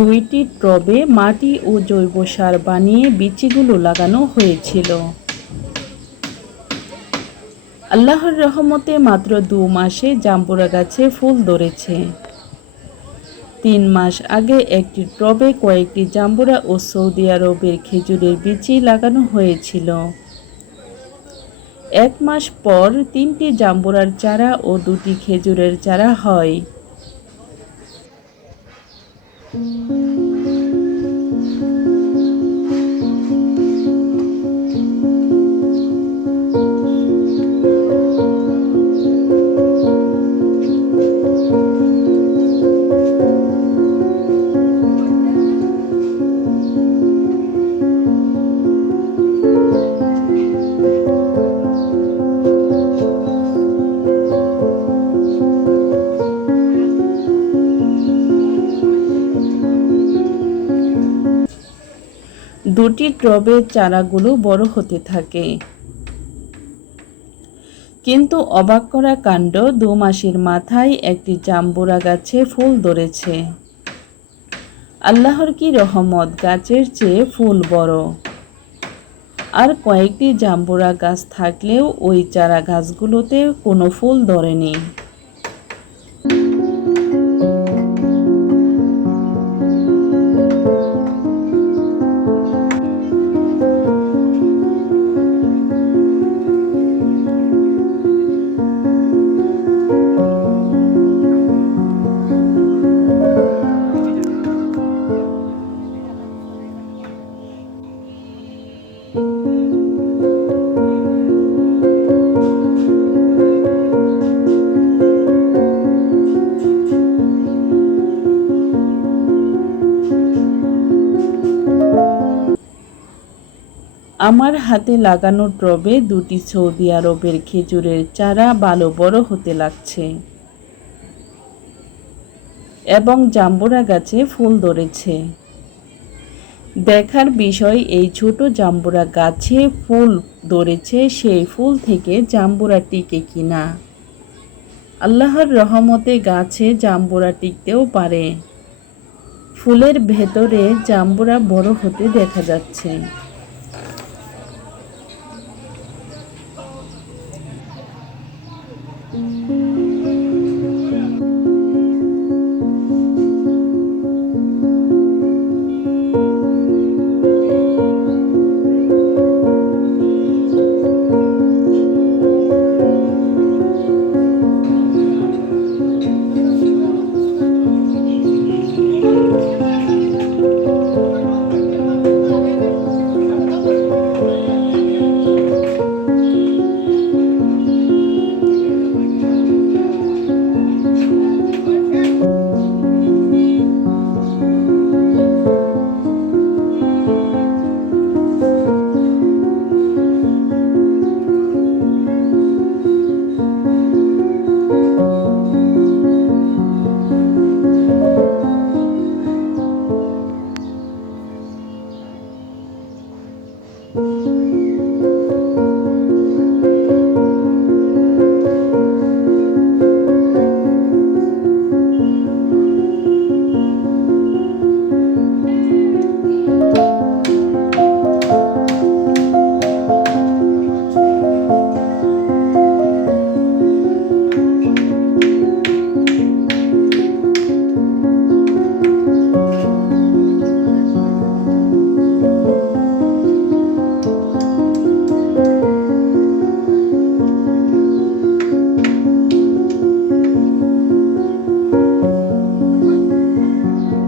দুইটি টবে মাটি ও জৈব সার বানিয়ে বিচিগুলো লাগানো হয়েছিল। আল্লাহর রহমতে মাত্র 2 মাসে জাম্বুরা গাছে ফুল ধরেছে। 3 মাস আগে একটি টবে কয়েকটি জাম্বুরা ও সৌদি আরবের খেজুরের বিচি লাগানো হয়েছিল। 1 মাস পর 3টি জাম্বুরার চারা ও 2টি খেজুরের চারা হয়। দুটি টবের চারাগুলো বড় হতে থাকে, কিন্তু অবাক করা কাণ্ড, 2 মাসের মাথায় একটি জাম্বুরা গাছে ফুল ধরেছে। আল্লাহর কি রহমত, গাছের চেয়ে ফুল বড়। আর কয়েকটি জাম্বুরা গাছ থাকলেও ওই চারা গাছগুলোতে কোনো ফুল ধরেনি। আমার হাতে লাগানো টবে 2টি সৌদি আরবের খেজুরের চারা ভালো বড় হতে লাগছে এবং জাম্বুরা গাছে ফুল ধরেছে। দেখার বিষয়, এই ছোট জাম্বুরা গাছে ফুল ধরেছে, সেই ফুল থেকে জাম্বুরা টিকে কিনা। আল্লাহর রহমতে গাছে জাম্বুরা টিকতেও পারে। ফুলের ভেতরে জাম্বুরা বড় হতে দেখা যাচ্ছে।